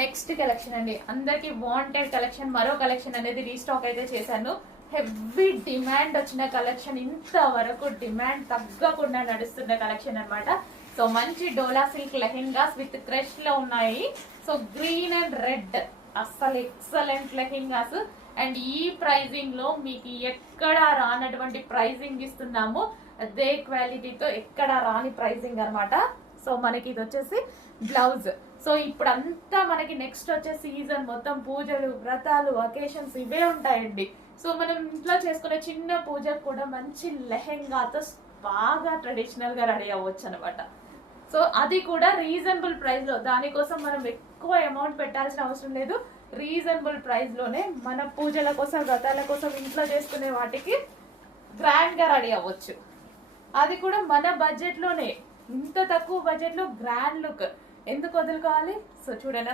Next collection అండి, అందరికి wanted collection, మరో కలెక్షన్ అనేది రీస్టాక్ అయితే చేశాను. హెవీ డిమాండ్ వచ్చిన కలెక్షన్, ఇంతవరకు డిమాండ్ తగ్గకుండా నడుస్తున్న కలెక్షన్ అన్నమాట. సో మంచి డోలా సిల్క్ లెహెంగాస్ విత్ క్రష్ లో ఉన్నాయి. సో గ్రీన్ అండ్ రెడ్ అస్సలు ఎక్సలెంట్ లెహెంగాస్. అండ్ ఈ ప్రైజింగ్ లో మీకు ఎక్కడా రానటువంటి ప్రైజింగ్ ఇస్తున్నాము. అదే క్వాలిటీతో ఎక్కడా రాని ప్రైజింగ్ అన్నమాట. సో మనకి ఇది వచ్చేసి బ్లౌజ్. సో ఇప్పుడు అంతా మనకి నెక్స్ట్ వచ్చే సీజన్ మొత్తం పూజలు, వ్రతాలు, అకేషన్స్ ఇవే ఉంటాయండి. సో మనం ఇంట్లో చేసుకునే చిన్న పూజకు కూడా మంచి లెహెంగాతో బాగా ట్రెడిషనల్ గా రెడీ అవ్వచ్చు అనమాట. సో అది కూడా రీజనబుల్ ప్రైస్ లో. దానికోసం మనం ఎక్కువ అమౌంట్ పెట్టాల్సిన అవసరం లేదు. రీజనబుల్ ప్రైస్ లోనే మన పూజల కోసం, వ్రతాల కోసం, ఇంట్లో చేసుకునే వాటికి గ్రాండ్ గా రెడీ అవ్వచ్చు. అది కూడా మన బడ్జెట్ లోనే. ఇంత తక్కువ బడ్జెట్ లో గ్రాండ్ లుక్ ఎందుకు వదులుకోవాలి? సో చూడండి.